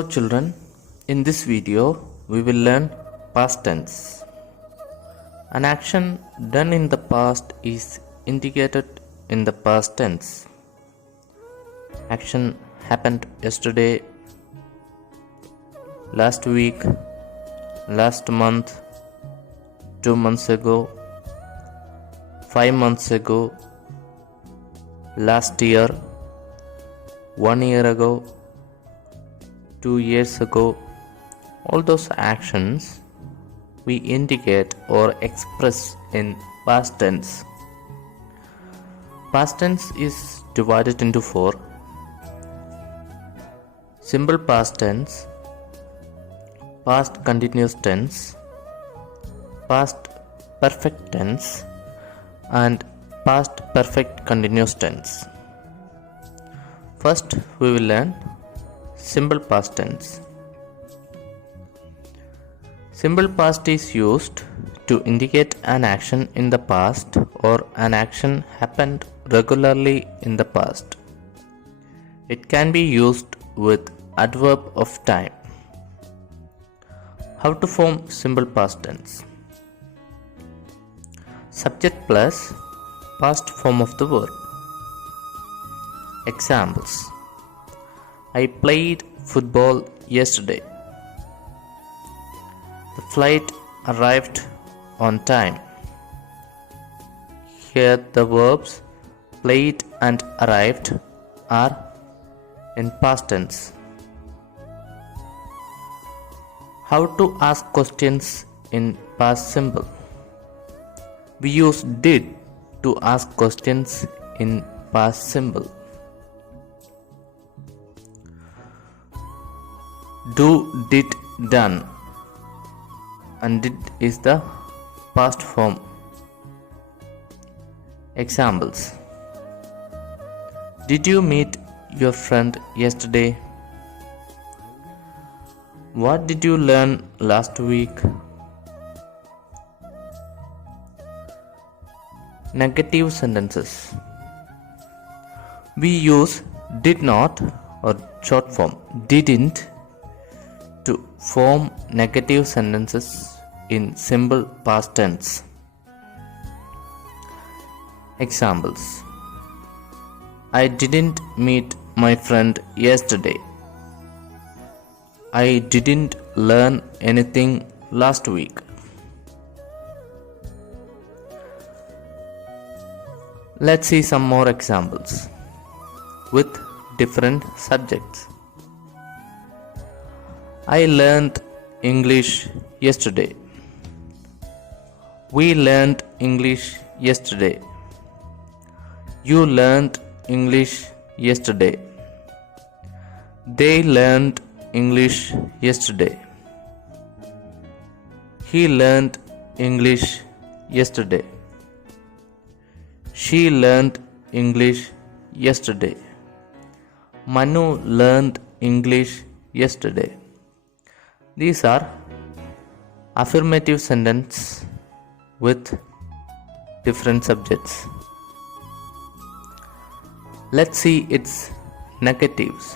Hello children, in this video we will learn past tense. An action done in the past is indicated in the past tense. Action happened yesterday, last week, last month, 2 months ago, 5 months ago, last year, 1 year ago, 2 years ago. All those actions we indicate or express in past tense. Past tense is divided into 4: simple past tense, past continuous tense, past perfect tense, and past perfect continuous tense. First, we will learn simple past tense. Simple past is used to indicate an action in the past or an action happened regularly in the past. It can be used with adverb of time. How to form simple past tense? Subject plus past form of the verb. Examples: I played football yesterday. The flight arrived on time. Here the verbs played and arrived are in past tense. How to ask questions in past simple? We use did to ask questions in past simple. Do, did, done, and did is the past form. Examples: Did you meet your friend yesterday? What did you learn last week? Negative sentences. We use did not or short form didn't to form negative sentences in simple past tense. Examples: I didn't meet my friend yesterday. I didn't learn anything last week. Let's see some more examples with different subjects. I learned English yesterday. We learned English yesterday. You learned English yesterday. They learned English yesterday. He learned English yesterday. She learned English yesterday. Manu learned English yesterday. These are affirmative sentences with different subjects. Let's see its negatives.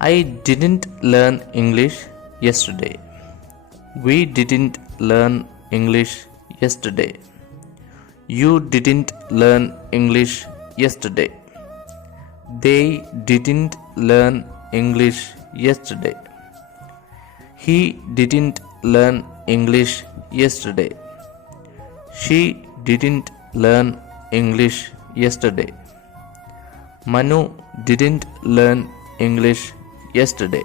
I didn't learn English yesterday. We didn't learn English yesterday. You didn't learn English yesterday. They didn't learn English yesterday. He didn't learn English yesterday. She didn't learn English yesterday. Manu didn't learn English yesterday.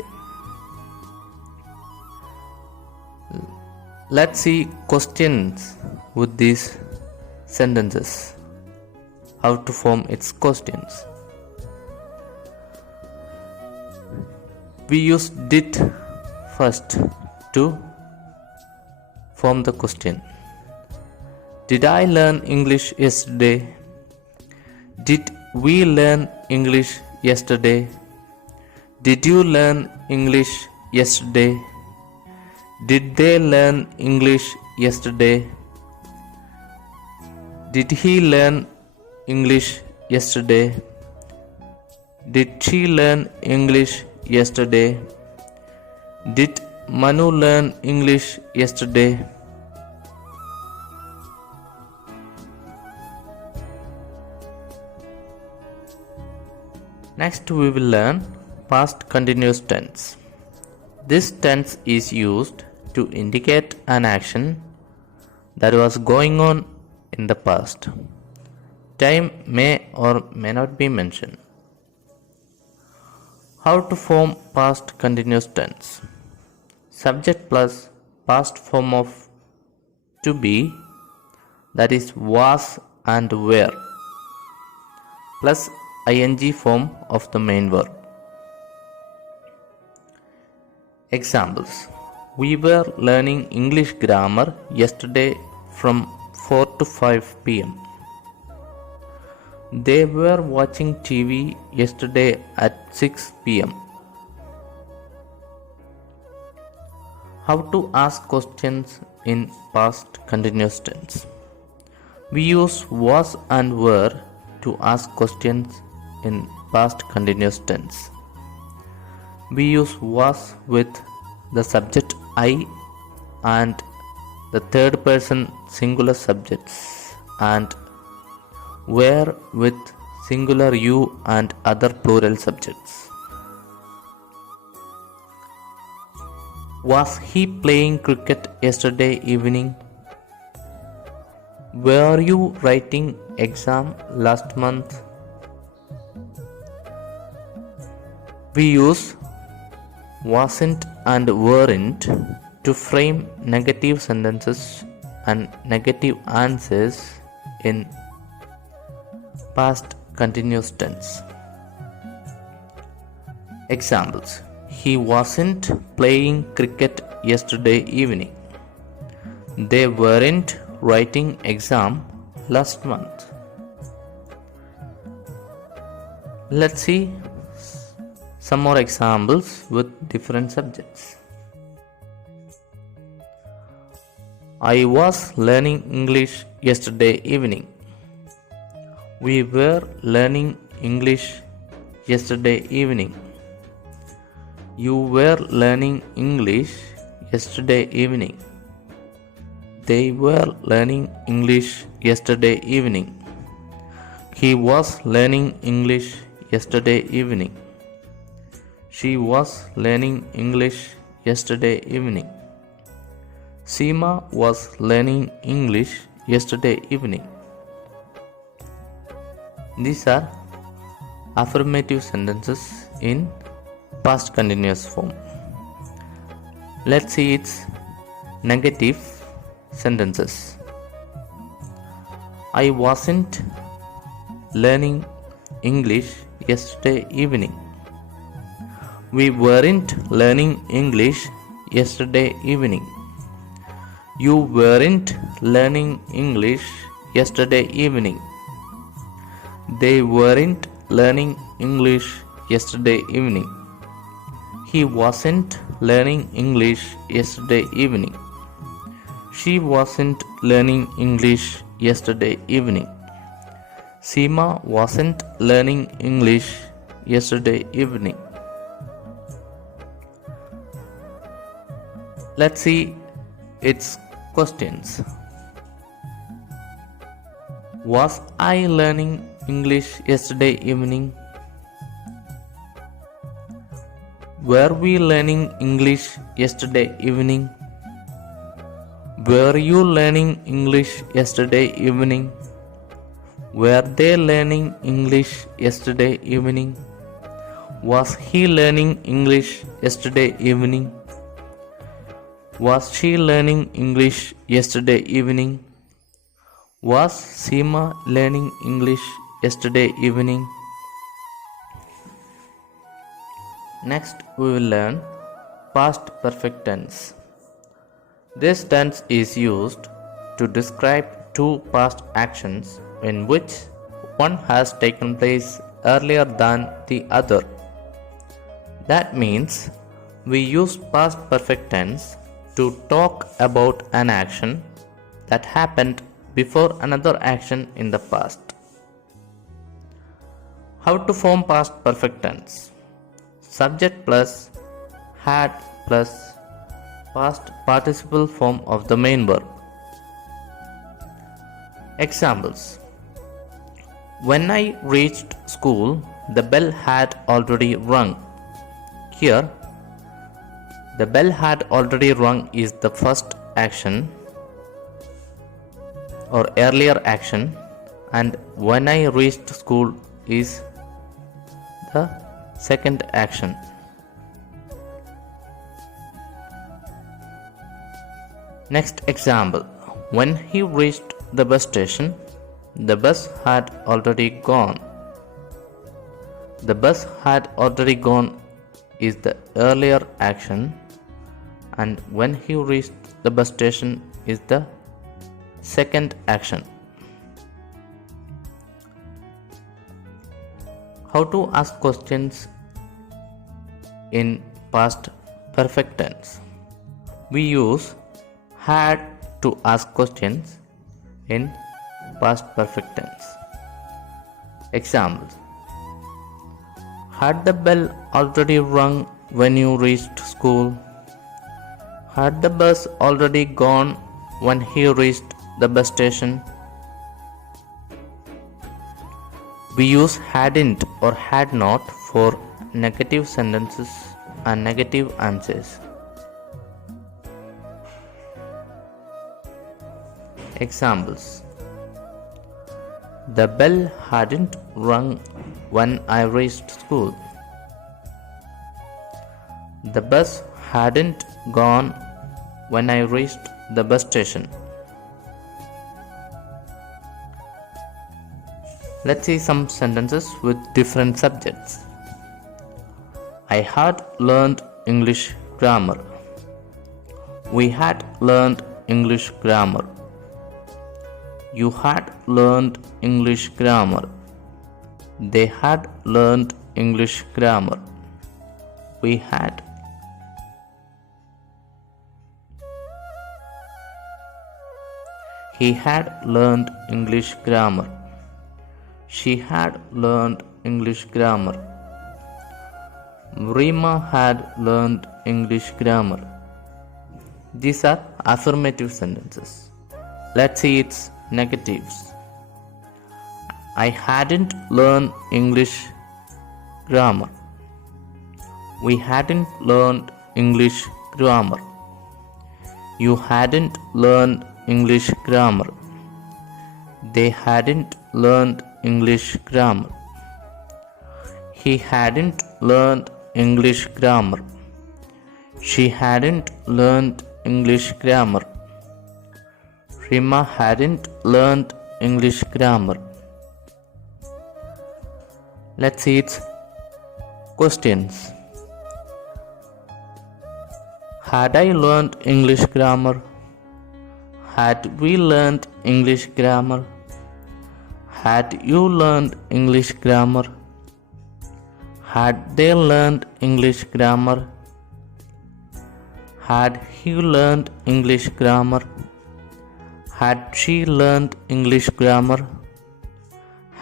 Let's see questions with these sentences. How to form its questions. We use did first to form the question. Did I learn English yesterday? Did we learn English yesterday? Did you learn English yesterday? Did they learn English yesterday? Did he learn English yesterday? Did she learn English yesterday? Did Manu learn English yesterday? Next we will learn past continuous tense. This tense is used to indicate an action that was going on in the past. Time may or may not be mentioned. How to form past continuous tense? Subject plus past form of to be, that is was and were, plus ing form of the main verb. Examples: we were learning English grammar yesterday from 4 to 5 pm. They were watching TV yesterday at 6 pm. How to ask questions in past continuous tense? We use was and were to ask questions in past continuous tense. We use was with the subject I and the third person singular subjects, and were with singular you and other plural subjects. Was he playing cricket yesterday evening? Were you writing exam last month? We use wasn't and weren't to frame negative sentences and negative answers in past continuous tense. Examples: he wasn't playing cricket yesterday evening. They weren't writing exam last month. Let's see some more examples with different subjects. I was learning English yesterday evening. We were learning English yesterday evening. You were learning English yesterday evening. They were learning English yesterday evening. He was learning English yesterday evening. She was learning English yesterday evening. Seema was learning English yesterday evening. These are affirmative sentences in past continuous form. Let's see its negative sentences. I wasn't learning English yesterday evening. We weren't learning English yesterday evening. You weren't learning English yesterday evening. They weren't learning English yesterday evening. He wasn't learning English yesterday evening. She wasn't learning English yesterday evening. Seema wasn't learning English yesterday evening. Let's see its questions. Was I learning English yesterday evening? Were we learning English yesterday evening? Were you learning English yesterday evening? Were they learning English yesterday evening? Was he learning English yesterday evening? Was she learning English yesterday evening? Was Seema learning English yesterday evening? Next, we will learn past perfect tense. This tense is used to describe two past actions in which one has taken place earlier than the other. That means we use past perfect tense to talk about an action that happened before another action in the past. How to form past perfect tense? Subject plus had plus past participle form of the main verb. Examples: when I reached school, the bell had already rung. Here, the bell had already rung is the first action or earlier action, and when I reached school is the second action. Next example: when he reached the bus station, the bus had already gone. The bus had already gone is the earlier action, and when he reached the bus station is the second action. How to ask questions in past perfect tense? We use had to ask questions in past perfect tense. Examples: had the bell already rung when you reached school? Had the bus already gone when he reached the bus station? We use hadn't or had not for negative sentences and negative answers. Examples: the bell hadn't rung when I reached school. The bus hadn't gone when I reached the bus station. Let's see some sentences with different subjects. I had learned English grammar. We had learned English grammar. You had learned English grammar. They had learned English grammar. We had. He had learned English grammar. She had learned English grammar. Rima had learned English grammar. These are affirmative sentences. Let's see its negatives. I hadn't learned English grammar. We hadn't learned English grammar. You hadn't learned English grammar. They hadn't learned English grammar. He hadn't learned English grammar. She hadn't learned English grammar. Rima hadn't learned English grammar. Let's see its questions. Had I learned English grammar? Had we learned English grammar? Had you learned English grammar? Had they learned English grammar? Had he learned English grammar? Had she learned English grammar?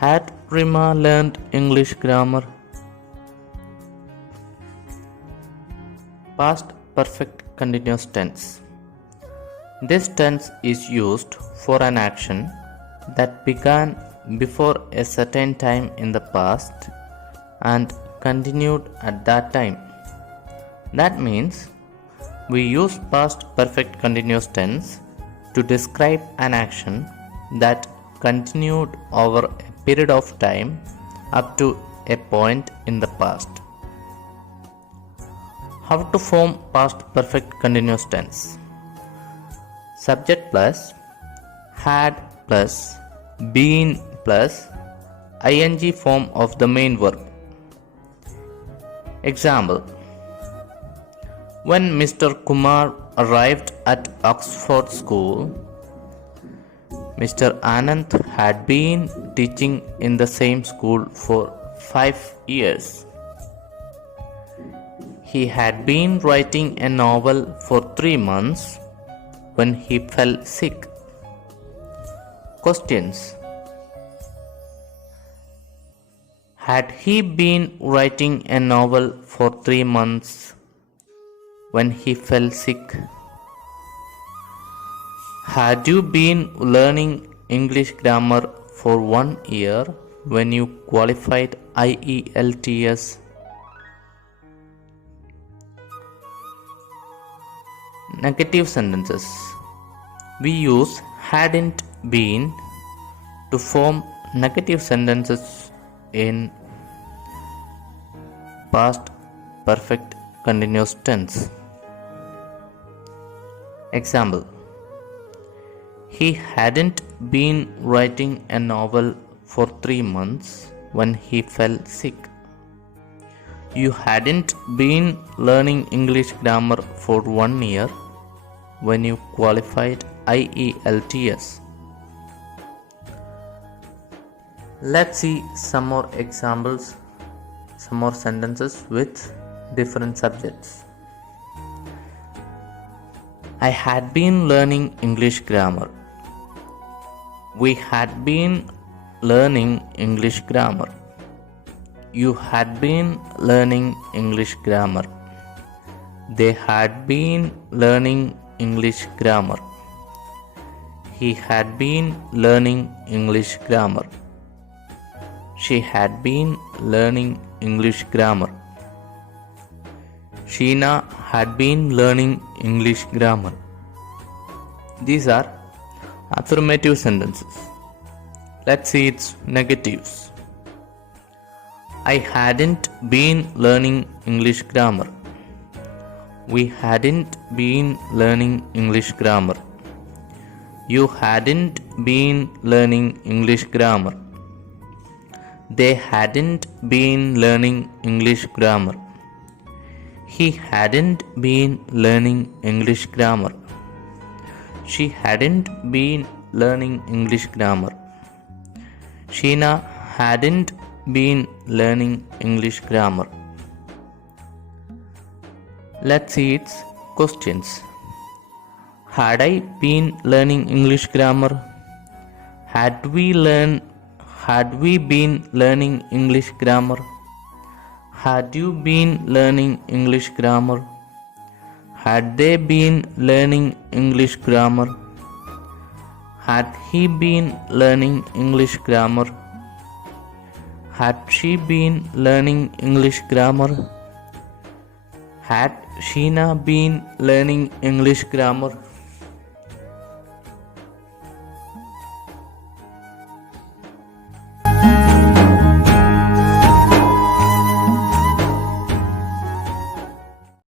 Had Rima learned English grammar? Past perfect continuous tense. This tense is used for an action that began before a certain time in the past and continued at that time. That means we use past perfect continuous tense to describe an action that continued over a period of time up to a point in the past. How to form past perfect continuous tense? Subject plus had plus been plus ing form of the main verb. Example: when Mr. Kumar arrived at Oxford School, Mr. Anand had been teaching in the same school for 5 years. He had been writing a novel for 3 months when he fell sick. Had he been writing a novel for 3 months when he fell sick? Had you been learning English grammar for 1 year when you qualified IELTS? Negative sentences. We use hadn't been to form negative sentences in past perfect continuous tense. Example: he hadn't been writing a novel for 3 months when he fell sick. You hadn't been learning English grammar for 1 year when you qualified IELTS. Let's see some more examples, some more sentences with different subjects. I had been learning English grammar. We had been learning English grammar. You had been learning English grammar. They had been learning English grammar. He had been learning English grammar. She had been learning English grammar. Sheena had been learning English grammar. These are affirmative sentences. Let's see its negatives. I hadn't been learning English grammar. We hadn't been learning English grammar. You hadn't been learning English grammar. They hadn't been learning English grammar. He hadn't been learning English grammar. She hadn't been learning English grammar. Sheena hadn't been learning English grammar. Let's see its questions. Had I been learning English grammar? Had we been learning English grammar? Had you been learning English grammar? Had they been learning English grammar? Had he been learning English grammar? Had she been learning English grammar? Had Sheena been learning English grammar?